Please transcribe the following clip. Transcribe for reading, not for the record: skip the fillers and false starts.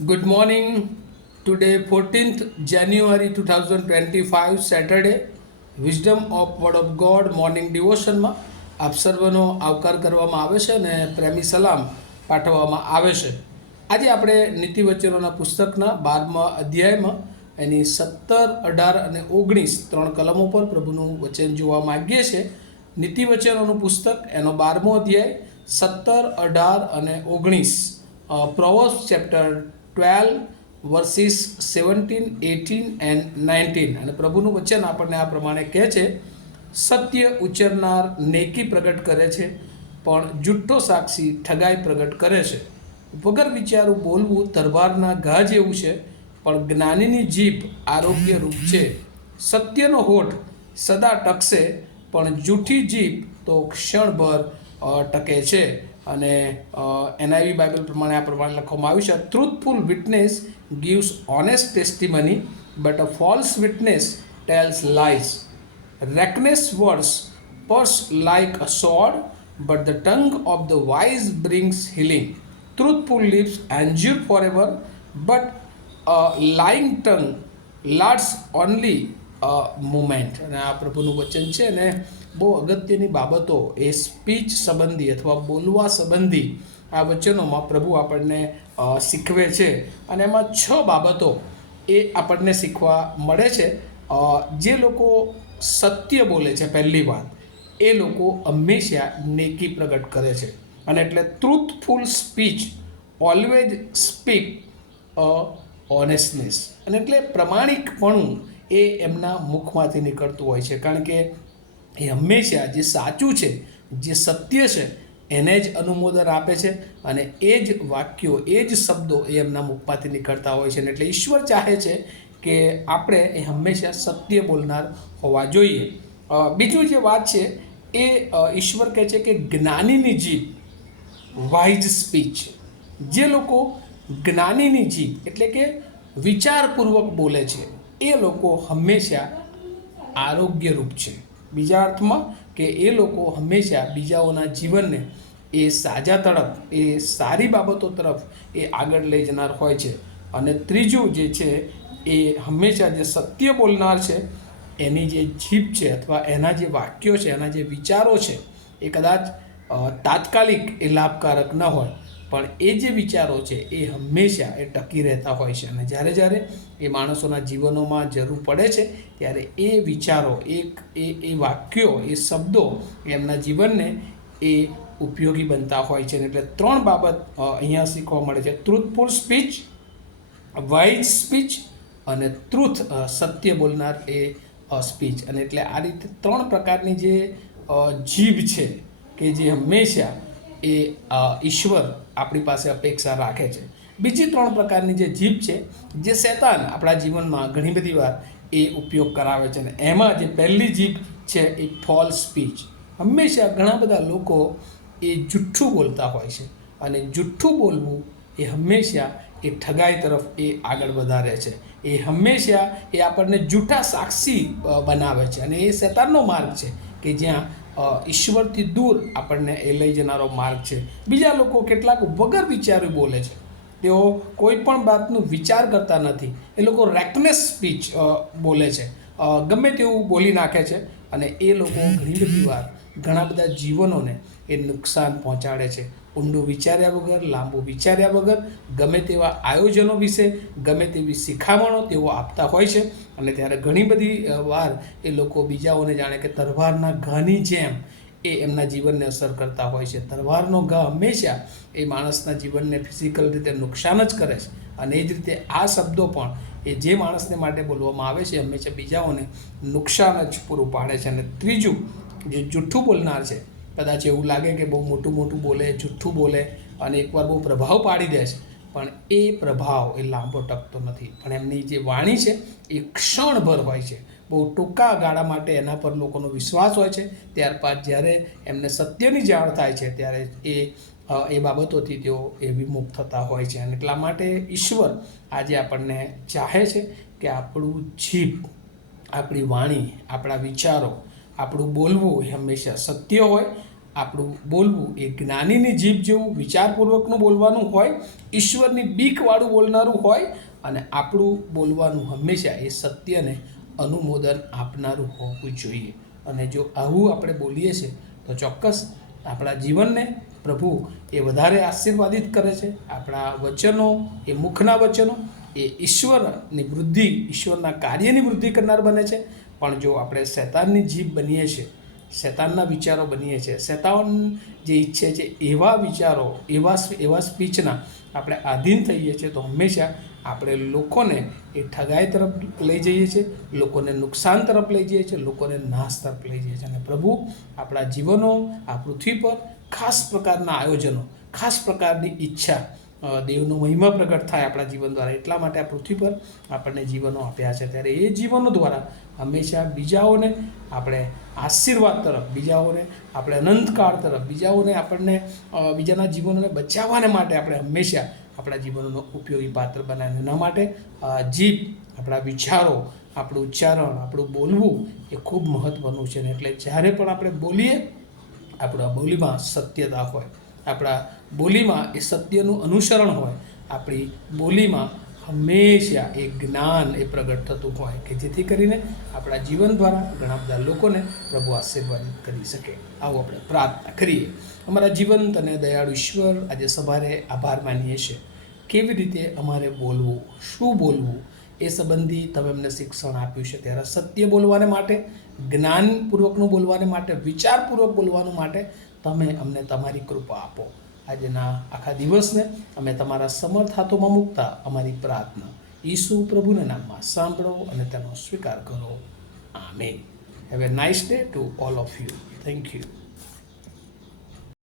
Good morning. Today, 14th January 2025, Saturday, Wisdom of Word of God morning ડિવોશનમાં આપ સર્વનો આવકાર કરવામાં આવે છે અને પ્રેમી સલામ પાઠવવામાં આવે છે. આજે આપણે નીતિવચનોના પુસ્તકના 12મા અધ્યાયમાં એની 17, 18 અને 19 ત્રણ કલમો પર પ્રભુનું વચન જોવા માગીએ છીએ. નીતિવચનોનું પુસ્તક એનો 12મો અધ્યાય 17, 18 અને 19. Proverbs chapter 12 verses 17, 18 and 19. અને પ્રભુનું વચન આપણને આ પ્રમાણે કહે છે, સત્ય ઉચ્ચરનાર નેકી પ્રગટ કરે છે, પણ જુઠ્ઠો સાક્ષી ઠગાઈ પ્રગટ કરે છે. વગર વિચારું બોલવું તરવારના ઘા જેવું છે, પણ જ્ઞાનીની જીભ આરોગ્યરૂપ છે. સત્યનો હોઠ સદા ટકશે, પણ જૂઠી જીભ તો ક્ષણભર ટકે છે. અને NIV બાઇબલ પ્રમાણે આ પ્રમાણે લખવામાં આવ્યું છે, truthful witness gives honest testimony, but a false witness tells lies. Reckless words pierce like a sword, but the tongue of the wise brings healing. Truthful lips endure for ever, but lying tongue lasts only a moment. અને આ પ્રભુનું વચન છે ને બહુ અગત્યની બાબતો એ speech સંબંધી અથવા બોલવા સંબંધી આ વચનોમાં પ્રભુ આપણને શીખવે છે. અને એમાં 6 બાબતો એ આપણને શીખવા મળે છે. જે લોકો સત્ય બોલે છે, પહેલી વાત, એ લોકો હંમેશા નેકી પ્રગટ કરે છે. અને એટલે ટ્રુથફુલ સ્પીચ ઓલવેઝ સ્પીક ઓનેસ્ટનેસ. અને એટલે પ્રમાણિકપણું એ એમના મુખમાંથી નીકળતું હોય છે, કારણ કે એ હંમેશા જે સાચું છે, જે સત્ય છે, એને જ અનુમોદન આપે છે. અને એ જ વાક્યો, એ જ શબ્દો એ એમના મુખમાંથી નીકળતા હોય છે. એટલે ઈશ્વર ચાહે છે કે આપણે એ હંમેશા સત્ય બોલનાર હોવા જોઈએ. બીજું જે વાત છે એ ઈશ્વર કહે છે કે જ્ઞાનીની જીભ, વાઇઝ સ્પીચ. જે લોકો જ્ઞાનીની જીભ એટલે કે વિચારપૂર્વક બોલે છે, એ લોકો હંમેશા આરોગ્યરૂપ છે. બીજા અર્થમાં કે એ લોકો હંમેશા બીજાઓના જીવનને એ સાજા તરફ, એ સારી બાબતો તરફ એ આગળ લઈ જનાર હોય છે. અને ત્રીજું જે છે એ હંમેશા જે સત્ય બોલનાર છે, એની જે જીભ છે અથવા એના જે વાક્યો છે, એના જે વિચારો છે, એ કદાચ તાત્કાલિક એ લાભકારક ન હોય, પણ એ જે વિચારો છે એ હંમેશા એ ટકી રહેતા હોય છે. અને જ્યારે જ્યારે એ માણસોના જીવનોમાં જરૂર પડે છે, ત્યારે એ વિચારો, એ વાક્યો, એ શબ્દો એમના જીવનને એ ઉપયોગી બનતા હોય છે. એટલે 3 બાબત અહીંયા શીખવા મળે છે: ટ્રુથફુલ સ્પીચ, વાઇઝ સ્પીચ અને ટ્રુથ, સત્ય બોલનાર એ સ્પીચ. અને એટલે આ રીતે 3 પ્રકારની જે જીભ છે કે જે હંમેશા એ ઈશ્વર આપણી પાસે અપેક્ષા રાખે છે. બીજી 3 પ્રકારની જે જીભ છે, જે શૈતાન આપણા જીવનમાં ઘણી બધી વાર એ ઉપયોગ કરાવે છે. અને એમાં જે પહેલી જીભ છે એ ફોલ્સ સ્પીચ. હંમેશા ઘણા બધા લોકો એ જુઠ્ઠું બોલતા હોય છે, અને જુઠ્ઠું બોલવું એ હંમેશા એ ઠગાઈ તરફ એ આગળ વધારે છે. એ હંમેશા એ આપણને જૂઠા સાક્ષી બનાવે છે. અને એ શૈતાનનો માર્ગ છે કે જ્યાં ઈશ્વરથી દૂર આપણને એ લઈ જનારો માર્ગ છે. બીજા લોકો કેટલાક વગર વિચાર્યું બોલે છે. તેઓ કોઈ પણ બાબતનું વિચાર કરતા નથી. એ લોકો રેકનેસ સ્પીચ બોલે છે, ગમે તેવું બોલી નાખે છે. અને એ લોકો ઘણી બધી વાર ઘણા બધા જીવનોને એ નુકસાન પહોંચાડે છે. ઊંડું વિચાર્યા વગર, લાંબુ વિચાર્યા વગર, ગમે તેવા આયોજનો વિશે, ગમે તેવી શિખામણો તેઓ આપતા હોય છે. અને ત્યારે ઘણી બધી વાર એ લોકો બીજાઓને જાણે કે તલવારના ઘાની જેમ એ એમના જીવનને અસર કરતા હોય છે. તલવારનો ઘા હંમેશા એ માણસના જીવનને ફિઝિકલ રીતે નુકસાન જ કરે છે. અને એ જ રીતે આ શબ્દો પણ એ જે માણસને માટે બોલવામાં આવે છે, હંમેશા બીજાઓને નુકસાન જ પૂરું પાડે છે. અને ત્રીજું, જે જુઠ્ઠું બોલનાર છે, કદાચ એવું લાગે કે બહુ મોટું મોટું બોલે, જુઠ્ઠું બોલે અને એકવાર બહુ પ્રભાવ પાડી દે છે, પણ એ પ્રભાવ એ લાંબો ટકતો નથી. પણ એમની જે વાણી છે એ ક્ષણભર હોય છે. બહુ ટૂંકા ગાળા માટે એના પર લોકોનો વિશ્વાસ હોય છે. ત્યારબાદ જ્યારે એમને સત્યની જાણ થાય છે, ત્યારે એ બાબતોથી તેઓ એ વિમુખ થતા હોય છે. અને એટલા માટે ઈશ્વર આજે આપણને ચાહે છે કે આપણું જીભ, આપણી વાણી, આપણા વિચારો, આપણું બોલવું એ હંમેશા સત્ય હોય. આપણું બોલવું એ જ્ઞાનીની જીભ જેવું વિચારપૂર્વકનું બોલવાનું હોય, ઈશ્વરની બીકવાળું બોલનારું હોય, અને આપણું બોલવાનું હંમેશા એ સત્યને અનુમોદન આપનારું હોવું જોઈએ. અને જો આવું આપણે બોલીએ છીએ તો ચોક્કસ આપણા જીવનને પ્રભુ એ વધારે આશીર્વાદિત કરે છે. આપણા વચનો એ મુખના વચનો એ ઈશ્વરની વૃદ્ધિ, ઈશ્વરના કાર્યની વૃદ્ધિ કરનાર બને છે. પણ જો આપણે શૈતાનની જીભ બનીએ છીએ, શૈતાનના વિચારો બનીએ છીએ, શૈતાન જે ઈચ્છે છે એવા વિચારો, એવા સ્પીચના આપણે આધીન થઈએ છીએ, તો હંમેશા આપણે લોકોને એ ઠગાઈ તરફ લઈ જઈએ છીએ, લોકોને નુકસાન તરફ લઈ જઈએ છીએ, લોકોને નાશ તરફ લઈ જઈએ છીએ. અને પ્રભુ આપણા જીવનો, આ પૃથ્વી પર ખાસ પ્રકારના આયોજનો, ખાસ પ્રકારની ઈચ્છા, દેવનો મહિમા પ્રગટ થાય આપણા જીવન દ્વારા, એટલા માટે આ પૃથ્વી પર આપણને જીવનો આપ્યા છે. ત્યારે એ જીવનો દ્વારા હંમેશા બીજાઓને આપણે આશીર્વાદ તરફ, બીજાઓને આપણે અનંતકાળ તરફ, બીજાઓને આપણને બીજાના જીવનોને બચાવવાને માટે આપણે હંમેશા આપણા જીવનનો ઉપયોગી પાત્ર બનાવીએ. એના માટે જીભ, આપણા વિચારો, આપણું ઉચ્ચારણ, આપણું બોલવું એ ખૂબ મહત્ત્વનું છે. ને એટલે જ્યારે પણ આપણે બોલીએ, આપણા બોલીમાં સત્યતા હોય, આપણા બોલીમાં એ સત્યનું અનુસરણ હોય, આપણી બોલીમાં હંમેશા એ જ્ઞાન એ પ્રગટ થતું હોય, કે જેથી કરીને આપણા જીવન દ્વારા ઘણા બધા લોકોને પ્રભુ આશીર્વાદિત કરી શકે. આવું આપણે પ્રાર્થના કરીએ. અમારા જીવંત અને દયાળુ ઈશ્વર, આજે સવારે આભાર માનીએ છીએ. કેવી રીતે અમારે બોલવું, શું બોલવું એ સંબંધી તમે અમને શિક્ષણ આપ્યું છે. ત્યારે સત્ય બોલવાને માટે, જ્ઞાનપૂર્વકનું બોલવાને માટે, વિચારપૂર્વક બોલવાનું માટે તમે અમને તમારી કૃપા આપો. આજના આખા દિવસને અમે તમારા સમર્થ હાથોમાં મૂકતા અમારી પ્રાર્થના ઈસુ પ્રભુના નામમાં સાંભળો અને તેનો સ્વીકાર કરો. Amen. Have a nice day to all of you. Thank you.